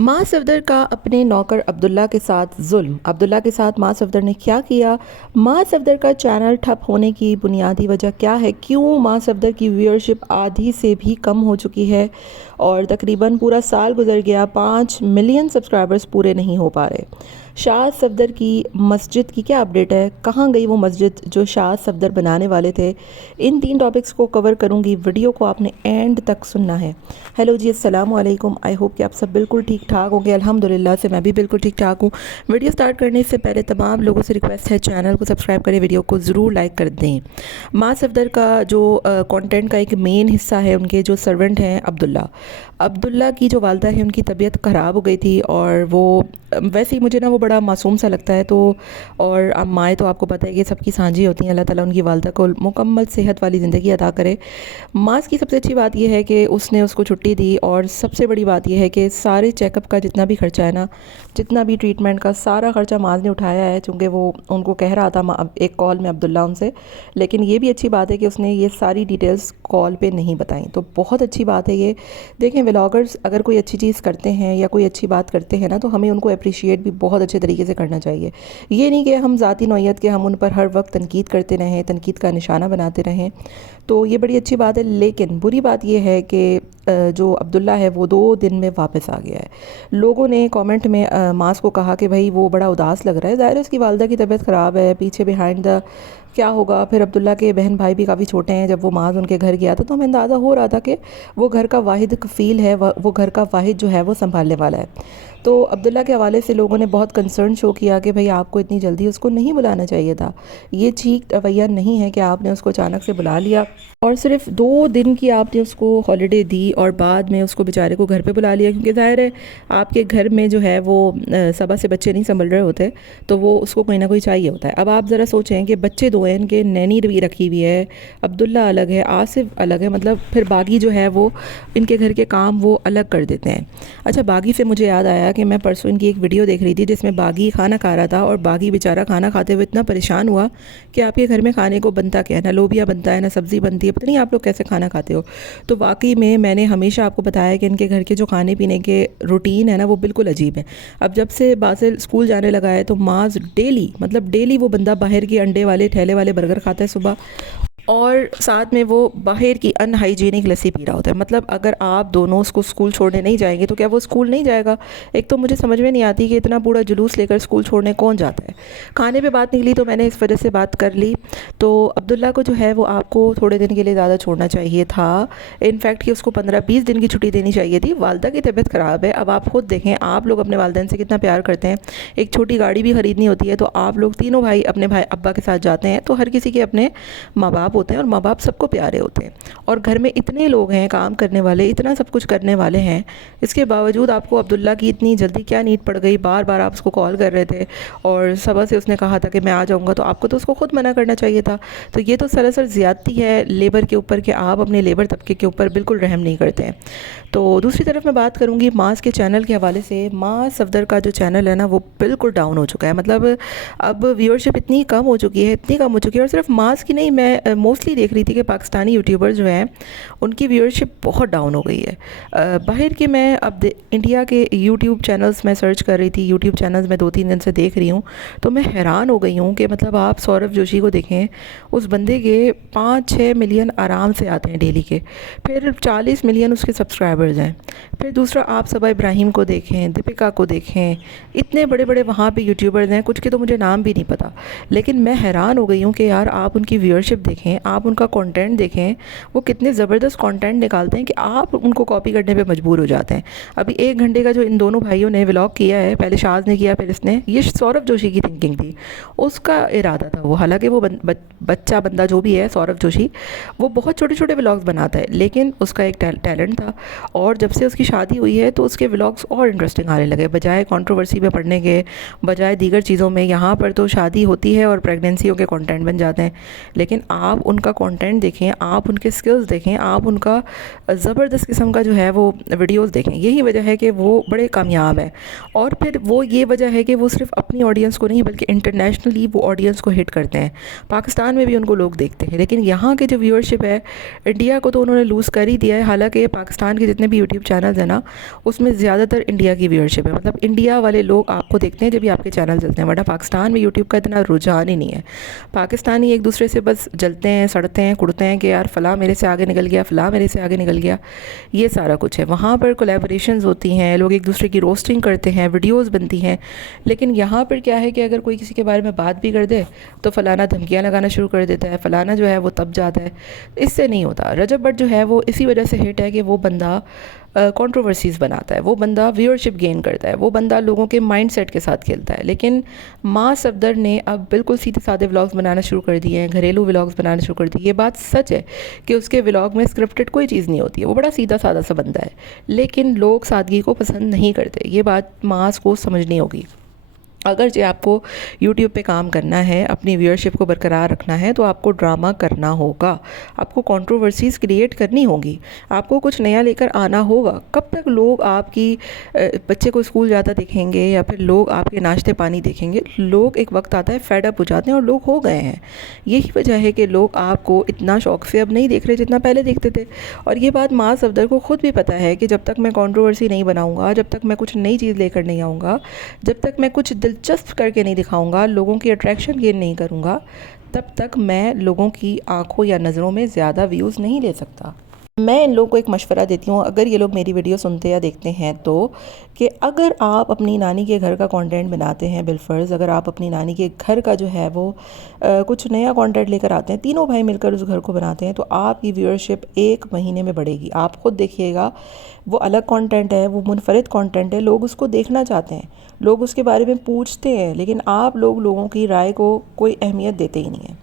मां सफदर का अपने नौकर अब्दुल्ला के साथ जुल्म। अब्दुल्ला के साथ मां सफदर ने क्या किया? मां सफदर का चैनल ठप होने की बुनियादी वजह क्या है? क्यों मां सफदर की व्यूअरशिप आधी से भी कम हो चुकी है और तकरीबन पूरा साल गुजर गया, 5 मिलियन सब्सक्राइबर्स पूरे नहीं हो पा रहे। शाद सफदर की मस्जिद की क्या अपडेट है? कहाँ गई वो मस्जिद जो शाद सफदर बनाने वाले थे? इन 3 टॉपिक्स को कवर करूँगी। वीडियो को आपने एंड तक सुनना है। हेलो जी, अस्सलाम वालेकुम। आई होप कि आप सब बिल्कुल ठीक ठाक होंगे। अल्हम्दुलिल्लाह से मैं भी बिल्कुल ठीक ठाक हूँ। वीडियो स्टार्ट करने से पहले तमाम लोगों से रिक्वेस्ट है, चैनल को सब्सक्राइब करें, वीडियो को ज़रूर लाइक कर दें। मां सफदर का जो कंटेंट का एक मेन हिस्सा है, उनके जो सर्वेंट हैं अब्दुल्ला। अब्दुल्ला की जो वालदा है, उनकी तबीयत ख़राब हो गई थी और वो वैसे ही मुझे ना वो बड़ा मासूम सा लगता है। तो और अब माएँ तो आपको पता है कि सबकी सांझी होती हैं। अल्लाह ताला उनकी वालदा को मुकम्मल सेहत वाली ज़िंदगी अता करे। मास की सबसे अच्छी बात यह है कि उसने उसको छुट्टी दी और सबसे बड़ी बात यह है कि सारे चेकअप का जितना भी ख़र्चा है ना, जितना भी ट्रीटमेंट का सारा ख़र्चा माज ने उठाया है, चूँकि वो उनको कह रहा था एक कॉल में अब्दुल्ला उनसे। लेकिन ये भी अच्छी बात है कि उसने ये सारी डिटेल्स कॉल पे नहीं बताई, तो बहुत अच्छी बात है ये। देखें, व्लॉगर्स अगर कोई अच्छी चीज़ करते हैं या कोई अच्छी बात करते हैं ना, तो हमें उनको अप्रिशिएट भी बहुत अच्छे तरीके से करना चाहिए। ये नहीं कि हम ज़ाती नौयत के हम उन पर हर वक्त तनकीद करते रहें, तनकीद का निशाना बनाते रहें। तो ये बड़ी अच्छी बात है। लेकिन बुरी बात यह है कि जो अब्दुल्ला है वो 2 दिन में वापस आ गया है। लोगों ने कमेंट में मास को कहा कि भाई वो बड़ा उदास लग रहा है, ज़ाहिर है उसकी वालदा की तबीयत ख़राब है, पीछे बिहाइंड द क्या होगा। फिर अब्दुल्ला के बहन भाई भी काफ़ी छोटे हैं। जब वो माज उनके घर गया था तो हमें अंदाज़ा हो रहा था कि वो घर का वाहिद कफ़ील है, वो घर का वाहिद जो है वो संभालने वाला है। तो अब्दुल्ला के हवाले से लोगों ने बहुत कंसर्न शो किया कि भाई आपको इतनी जल्दी उसको नहीं बुलाना चाहिए था। ये ठीक रवैया नहीं है कि आपने उसको अचानक से बुला लिया और सिर्फ 2 दिन की आपने उसको हॉलिडे दी और बाद में उसको बेचारे को घर पे बुला लिया, क्योंकि ज़ाहिर है आपके घर में जो है वो सबा से बच्चे नहीं संभल रहे होते, तो वो उसको कोई ना कोई चाहिए होता है। अब आप ज़रा सोचें कि बच्चे 2 हैं, इनके नैनी भी रखी हुई है, अब्दुल्ला अलग है, आसिफ अलग है, मतलब फिर बागी जो है वो इनके घर के काम वो अलग कर देते हैं। अच्छा, बागी से मुझे याद आया कि मैं परसों इनकी एक वीडियो देख रही थी जिसमें बागी खाना खा रहा था और बागी बेचारा खाना खाते हुए इतना परेशान हुआ कि आपके घर में खाने को बनता क्या है, ना लोबिया बनता है, ना सब्ज़ी बनती है, पता नहीं आप लोग कैसे खाना खाते हो। तो वाकई में मैंने हमेशा आपको बताया कि इनके घर के जो खाने पीने के रूटीन है ना, वो बिल्कुल अजीब है। अब जब से बासिल स्कूल जाने लगा है तो माज डेली, मतलब डेली वो बंदा बाहर के अंडे वाले ठेले वाले बर्गर खाता है सुबह, और साथ में वो बाहर की अनहाइजीनिक लस्सी पी रहा होता है। मतलब अगर आप दोनों उसको स्कूल छोड़ने नहीं जाएंगे तो क्या वो स्कूल नहीं जाएगा? एक तो मुझे समझ में नहीं आती कि इतना पूरा जुलूस लेकर स्कूल छोड़ने कौन जाता है। खाने पे बात निकली तो मैंने इस वजह से बात कर ली। तो अब्दुल्ला को जो है वो आपको थोड़े दिन के लिए ज़्यादा छोड़ना चाहिए था। इनफैक्ट कि उसको 15-20 दिन की छुट्टी देनी चाहिए थी। वालदा की तबीयत ख़राब है। अब आप खुद देखें, आप लोग अपने वालदैन से कितना प्यार करते हैं। एक छोटी गाड़ी भी ख़रीदनी होती है तो आप लोग तीनों भाई अपने भाई अब्बा के साथ जाते हैं। तो हर किसी के अपने माँ बाप होते हैं और माँ बाप सबको प्यारे होते हैं। और घर में इतने लोग हैं काम करने वाले, इतना सब कुछ करने वाले हैं, इसके बावजूद आपको अब्दुल्ला की इतनी जल्दी क्या नीड पड़ गई? बार बार आप उसको कॉल कर रहे थे और सुबह से उसने कहा था कि मैं आ जाऊँगा, तो आपको तो उसको खुद मना करना चाहिए था। तो ये तो सरासर ज़्यादती है लेबर के ऊपर कि आप अपने लेबर तबके के ऊपर बिल्कुल रहम नहीं करते हैं। तो दूसरी तरफ मैं बात करूँगी मास के चैनल के हवाले से। मां सफदर का जो चैनल है ना वो बिल्कुल डाउन हो चुका है। मतलब अब व्यूअरशिप इतनी कम हो चुकी है, इतनी कम हो चुकी है। और सिर्फ मास की नहीं, मैं मोस्टली देख रही थी कि पाकिस्तानी यूट्यूबर जो हैं उनकी व्यूअरशिप बहुत डाउन हो गई है। बाहर के मैं अब इंडिया के यूट्यूब चैनल्स में सर्च कर रही थी, यूट्यूब चैनल्स में 2-3 दिन से देख रही हूँ, तो मैं हैरान हो गई हूँ कि मतलब आप सौरभ जोशी को देखें, उस बंदे के 5-6 मिलियन आराम से आते हैं डेली के, फिर 40 मिलियन उसके सब्सक्राइबर्स हैं। फिर दूसरा आप सबा इब्राहिम को देखें, दीपिका को देखें, इतने बड़े बड़े वहाँ पे यूट्यूबर्स हैं, कुछ के तो मुझे नाम भी नहीं पता। लेकिन मैं हैरान हो गई हूँ कि यार आप उनकी व्यूअरशिप देखें, आप उनका कंटेंट देखें, वो कितने ज़बरदस्त कंटेंट निकालते हैं कि आप उनको कॉपी करने पे मजबूर हो जाते हैं। अभी 1 घंटे का जो इन दोनों भाइयों ने व्लॉग किया है, पहले शाज ने किया फिर इसने, ये सौरभ जोशी की थिंकिंग थी, उसका इरादा था वो। हालांकि वो बच्चा बंदा जो भी है सौरभ जोशी, वो बहुत छोटे छोटे व्लॉग्स बनाता है, लेकिन उसका एक टैलेंट था। और जब से उसकी शादी हुई है तो उसके व्लॉग्स और इंटरेस्टिंग आने लगे, बजाय कंट्रोवर्सी में पढ़ने के, बजाय दीगर चीज़ों में। यहाँ पर तो शादी होती है और प्रेगनेंसियों के कंटेंट बन जाते हैं, लेकिन आप आप उनका कंटेंट देखें, आप उनके स्किल्स देखें, आप उनका ज़बरदस्त किस्म का जो है वो वीडियोस देखें। यही वजह है कि वो बड़े कामयाब हैं। और फिर वो ये वजह है कि वो सिर्फ अपनी ऑडियंस को नहीं बल्कि इंटरनेशनली वो ऑडियंस को हिट करते हैं। पाकिस्तान में भी उनको लोग देखते हैं, लेकिन यहाँ की जो व्यूअरशिप है इंडिया को तो उन्होंने लूज़ कर ही दिया है। हालांकि पाकिस्तान के जितने भी यूट्यूब चैनल्स हैं ना, उसमें ज़्यादातर इंडिया की व्यूअरशिप है। मतलब इंडिया वाले लोग आपको देखते हैं जब भी आपके चैनल चलते हैं, वरना पाकिस्तान में यूट्यूब का इतना रुझान ही नहीं है। पाकिस्तानी एक दूसरे से बस जलते हैं, सड़ते हैं, कुड़ते हैं कि यार फ़लाँ मेरे से आगे निकल गया, फ़लाँ मेरे से आगे निकल गया। ये सारा कुछ है। वहाँ पर कोलैबोरेशंस होती हैं, लोग एक दूसरे की रोस्टिंग करते हैं, वीडियोस बनती हैं। लेकिन यहाँ पर क्या है कि अगर कोई किसी के बारे में बात भी कर दे तो फ़लाना धमकियाँ लगाना शुरू कर देता है, फ़लाना जो है वो तब जाता है। इससे नहीं होता। रजब भट्ट जो है वो इसी वजह से हिट है कि वो बंदा कंट्रोवर्सीज़ बनाता है, वो बंदा व्यूअरशिप गेन करता है, वो बंदा लोगों के माइंडसेट के साथ खेलता है। लेकिन माँ सफदर ने अब बिल्कुल सीधे साधे व्लॉग्स बनाना शुरू कर दिए हैं, घरेलू व्लॉग्स बनाना शुरू कर दिए। ये बात सच है कि उसके व्लॉग में स्क्रिप्टेड कोई चीज़ नहीं होती है, वो बड़ा सीधा साधा सा बंदा है। लेकिन लोग सादगी को पसंद नहीं करते। ये बात माँ को समझनी होगी। अगर जो आपको YouTube पे काम करना है, अपनी व्यूअरशिप को बरकरार रखना है, तो आपको ड्रामा करना होगा, आपको कंट्रोवर्सीज़ क्रिएट करनी होगी, आपको कुछ नया लेकर आना होगा। कब तक लोग आपकी बच्चे को स्कूल जाता देखेंगे या फिर लोग आपके नाश्ते पानी देखेंगे? लोग एक वक्त आता है फेड अप हो जाते हैं और लोग हो गए हैं। यही वजह है कि लोग आपको इतना शौक से अब नहीं देख रहे जितना पहले देखते थे। और ये बात माँ सफदर को ख़ुद भी पता है कि जब तक मैं कंट्रोवर्सी नहीं बनाऊँगा, जब तक मैं कुछ नई चीज़ लेकर नहीं आऊँगा, जब तक मैं कुछ दिलचस्प करके नहीं दिखाऊंगा, लोगों की अट्रैक्शन गेन नहीं करूंगा, तब तक मैं लोगों की आंखों या नज़रों में ज़्यादा व्यूज़ नहीं ले सकता। मैं इन लोगों को एक मशवरा देती हूँ, अगर ये लोग मेरी वीडियो सुनते या देखते हैं तो, कि अगर आप अपनी नानी के घर का कंटेंट बनाते हैं, बिलफर्ज अगर आप अपनी नानी के घर का जो है वो कुछ नया कंटेंट लेकर आते हैं, तीनों भाई मिलकर उस घर को बनाते हैं, तो आपकी व्यूअरशिप 1 महीने में बढ़ेगी। आप खुद देखिएगा, वो अलग कंटेंट है, वो मुनफरिद कंटेंट है, लोग उसको देखना चाहते हैं, लोग उसके बारे में पूछते हैं, लेकिन आप लोगों की राय को कोई अहमियत देते ही नहीं है।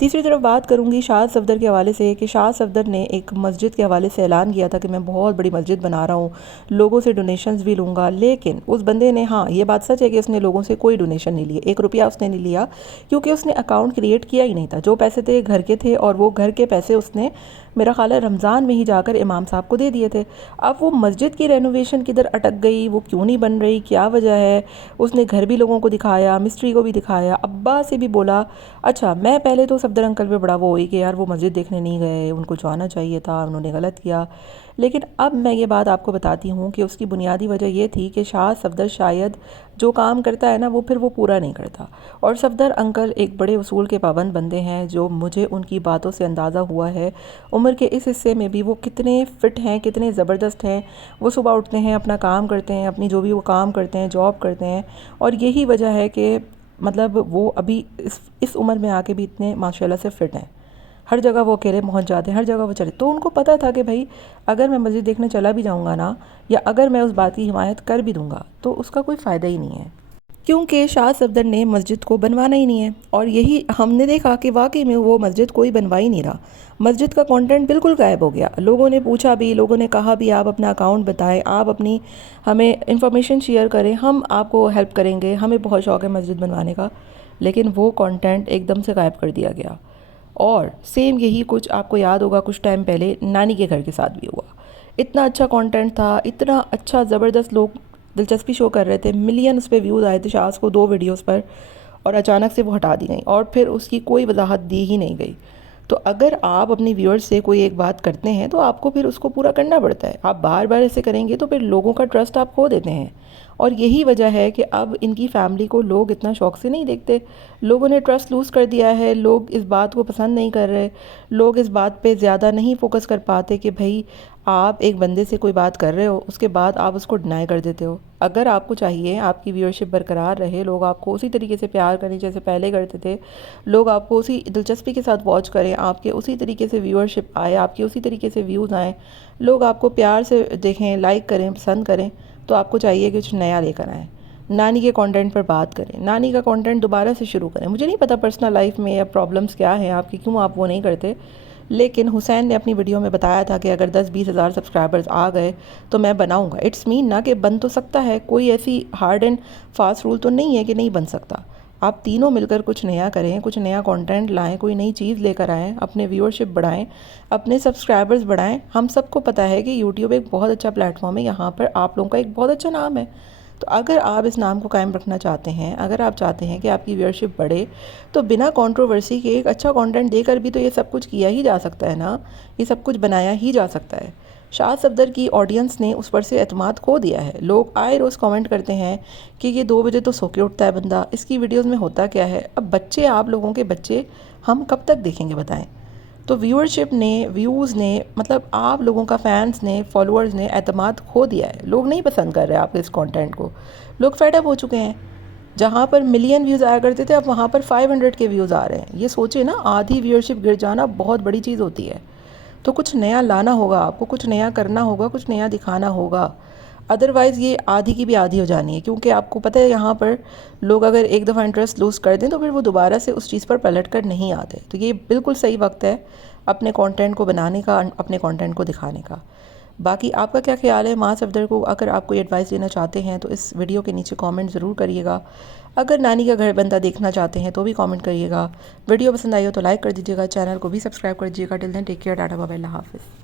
तीसरी तरफ बात करूंगी शाद सफदर के हवाले से कि शाद सफदर ने एक मस्जिद के हवाले से ऐलान किया था कि मैं बहुत बड़ी मस्जिद बना रहा हूँ, लोगों से डोनेशंस भी लूँगा। लेकिन उस बंदे ने, हाँ ये बात सच है कि उसने लोगों से कोई डोनेशन नहीं लिए, 1 रुपया उसने नहीं लिया, क्योंकि उसने अकाउंट क्रिएट किया ही नहीं था। जो पैसे थे घर के थे, और वो घर के पैसे उसने मेरा ख्याल है रमज़ान में ही जाकर इमाम साहब को दे दिए थे। अब वो मस्जिद की रेनोवेशन किधर अटक गई, वो क्यों नहीं बन रही, क्या वजह है? उसने घर भी लोगों को दिखाया, मिस्ट्री को भी दिखाया, अब्बा से भी बोला। अच्छा, मैं पहले तो सफदर अंकल पे बड़ा वो हुई कि यार वो मस्जिद देखने नहीं गए, उनको जाना चाहिए था, उन्होंने गलत किया। लेकिन अब मैं ये बात आपको बताती हूँ कि उसकी बुनियादी वजह ये थी कि शाह सफदर शायद जो काम करता है ना, वो फिर वो पूरा नहीं करता। और सफदर अंकल एक बड़े उसूल के पाबंद बंदे हैं, जो मुझे उनकी बातों से अंदाज़ा हुआ है। उम्र के इस हिस्से में भी वो कितने फ़िट हैं, कितने ज़बरदस्त हैं। वो सुबह उठते हैं, अपना काम करते हैं, अपनी जो भी वो काम करते हैं, जॉब करते हैं। और यही वजह है कि मतलब वो अभी इस उम्र में आके भी इतने माशाल्लाह से फ़िट हैं। हर जगह वो अकेले पहुंच जाते हैं, हर जगह वो चले। तो उनको पता था कि भाई अगर मैं मस्जिद देखने चला भी जाऊंगा ना, या अगर मैं उस बात की हिमायत कर भी दूंगा, तो उसका कोई फ़ायदा ही नहीं है, क्योंकि शाह सफदर ने मस्जिद को बनवाना ही नहीं है। और यही हमने देखा कि वाकई में वो मस्जिद कोई बनवा ही नहीं रहा। मस्जिद का कंटेंट बिल्कुल गायब हो गया। लोगों ने पूछा भी, लोगों ने कहा भी आप अपना अकाउंट बताएं, आप अपनी हमें इंफॉर्मेशन शेयर करें, हम आपको हेल्प करेंगे, हमें बहुत शौक़ है मस्जिद बनवाने का। लेकिन वो कंटेंट एकदम से गायब कर दिया गया। और सेम यही कुछ आपको याद होगा कुछ टाइम पहले नानी के घर के साथ भी हुआ। इतना अच्छा कंटेंट था, इतना अच्छा ज़बरदस्त, लोग दिलचस्पी शो कर रहे थे, मिलियन उस पर व्यूज़ आए थे शाज़ को 2 वीडियोस पर, और अचानक से वो हटा दी गई और फिर उसकी कोई वजाहत दी ही नहीं गई। तो अगर आप अपने व्यूअर्स से कोई एक बात करते हैं तो आपको फिर उसको पूरा करना पड़ता है। आप बार बार ऐसे करेंगे तो फिर लोगों का ट्रस्ट आप खो देते हैं। और यही वजह है कि अब इनकी फैमिली को लोग इतना शौक से नहीं देखते। लोगों ने ट्रस्ट लूज़ कर दिया है, लोग इस बात को पसंद नहीं कर रहे, लोग इस बात पे ज़्यादा नहीं फोकस कर पाते कि भाई आप एक बंदे से कोई बात कर रहे हो, उसके बाद आप उसको डिनाई कर देते हो। अगर आपको चाहिए आपकी व्यूअरशिप बरकरार रहे, लोग आपको उसी तरीके से प्यार करें जैसे पहले करते थे, लोग आपको उसी दिलचस्पी के साथ वॉच करें, आपके उसी तरीके से व्यूअरशिप आए, आपके उसी तरीके से व्यूज़ आएँ, लोग आपको प्यार से देखें, लाइक करें, पसंद करें, तो आपको चाहिए कि कुछ नया लेकर आएँ। नानी के कंटेंट पर बात करें, नानी का कंटेंट दोबारा से शुरू करें। मुझे नहीं पता पर्सनल लाइफ में या प्रॉब्लम्स क्या हैं आपकी, क्यों आप वो नहीं करते। लेकिन हुसैन ने अपनी वीडियो में बताया था कि अगर 10-20 हज़ार सब्सक्राइबर्स आ गए तो मैं बनाऊंगा। इट्स मीन ना कि बन तो सकता है, कोई ऐसी हार्ड एंड फास्ट रूल तो नहीं है कि नहीं बन सकता। आप तीनों मिलकर कुछ नया करें, कुछ नया कंटेंट लाएं, कोई नई चीज़ लेकर आएँ, अपने व्यूअरशिप बढ़ाएं, अपने सब्सक्राइबर्स बढ़ाएं। हम सबको पता है कि यूट्यूब एक बहुत अच्छा प्लेटफॉर्म है, यहाँ पर आप लोगों का एक बहुत अच्छा नाम है। तो अगर आप इस नाम को कायम रखना चाहते हैं, अगर आप चाहते हैं कि आपकी व्यूअरशिप बढ़े, तो बिना कंट्रोवर्सी के एक अच्छा कंटेंट देकर भी तो ये सब कुछ किया ही जा सकता है ना, ये सब कुछ बनाया ही जा सकता है। शाद सफदर की ऑडियंस ने उस पर से एतमाद खो दिया है। लोग आए रोज़ कमेंट करते हैं कि ये 2 बजे तो सो के उठता है बंदा, इसकी वीडियोस में होता क्या है। अब बच्चे, आप लोगों के बच्चे हम कब तक देखेंगे बताएं। तो व्यूअरशिप ने, व्यूज़ ने, मतलब आप लोगों का, फैंस ने, फॉलोअर्स ने एतमाद खो दिया है। लोग नहीं पसंद कर रहे आपके इस कंटेंट को, लोग फेड अप हो चुके हैं। जहाँ पर मिलियन व्यूज़ आया करते थे, अब वहाँ पर 500 के व्यूज़ आ रहे हैं। ये सोचिए ना, आधी व्यूअरशिप गिर जाना बहुत बड़ी चीज़ होती है। तो कुछ नया लाना होगा आपको, कुछ नया करना होगा, कुछ नया दिखाना होगा। अदरवाइज़ ये आधी की भी आधी हो जानी है, क्योंकि आपको पता है यहाँ पर लोग अगर एक दफ़ा इंटरेस्ट लूज़ कर दें तो फिर वो दोबारा से उस चीज़ पर पलट कर नहीं आते। तो ये बिल्कुल सही वक्त है अपने कंटेंट को बनाने का, अपने कंटेंट को दिखाने का। बाकी आपका क्या ख्याल है माँ सफदर को? अगर आप कोई एडवाइस देना चाहते हैं तो इस वीडियो के नीचे कमेंट ज़रूर करिएगा। अगर नानी का घर बंदा देखना चाहते हैं तो भी कमेंट करिएगा। वीडियो पसंद आई हो तो लाइक कर दीजिएगा, चैनल को भी सब्सक्राइब कर दीजिएगा। Till then take care, tata bye bye, अल्लाह हाफ़िज़।